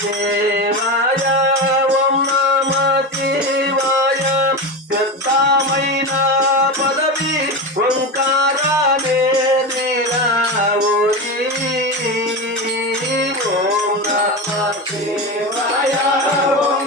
దేవాయ ఓం నమ దేవాయ పెద్దమైన పదవి ఓంకారానే నీరావోయి ఓం నమ దేవాయ ఓం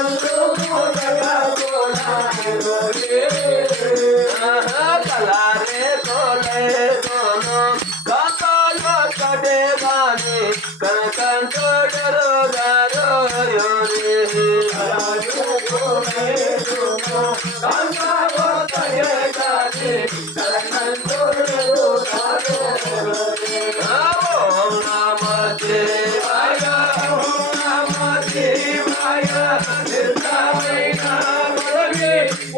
Thank you.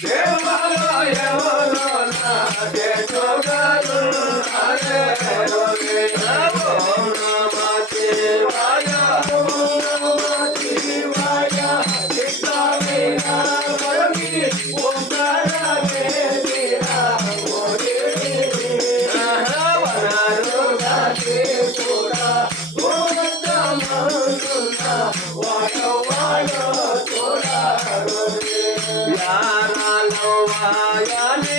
Yeah. ஆயானே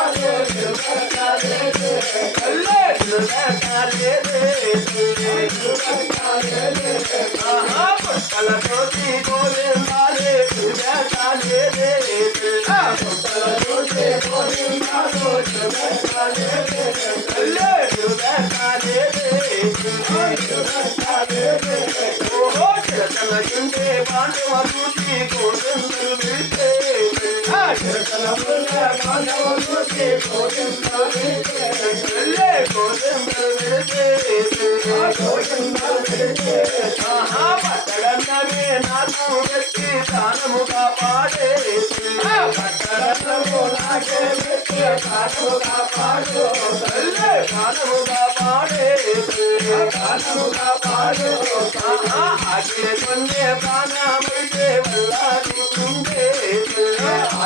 దానముగా పాడే పట్టడన్నము నాకే कानोगा पाड़ो कानोगा पाड़े कहाँ आगे बने बाना मुझे बल्ला तुम्हे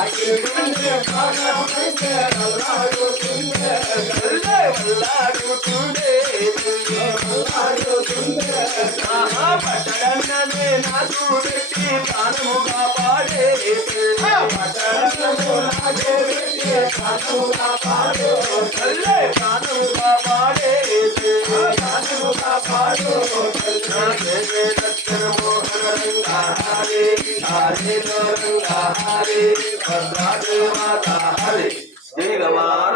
आगे बने बाना मुझे बल्ला तुम्हे बल्ले कहाँ पटन ने ना तू पटन हरे हरे भद्रा माता हरे श्री गवार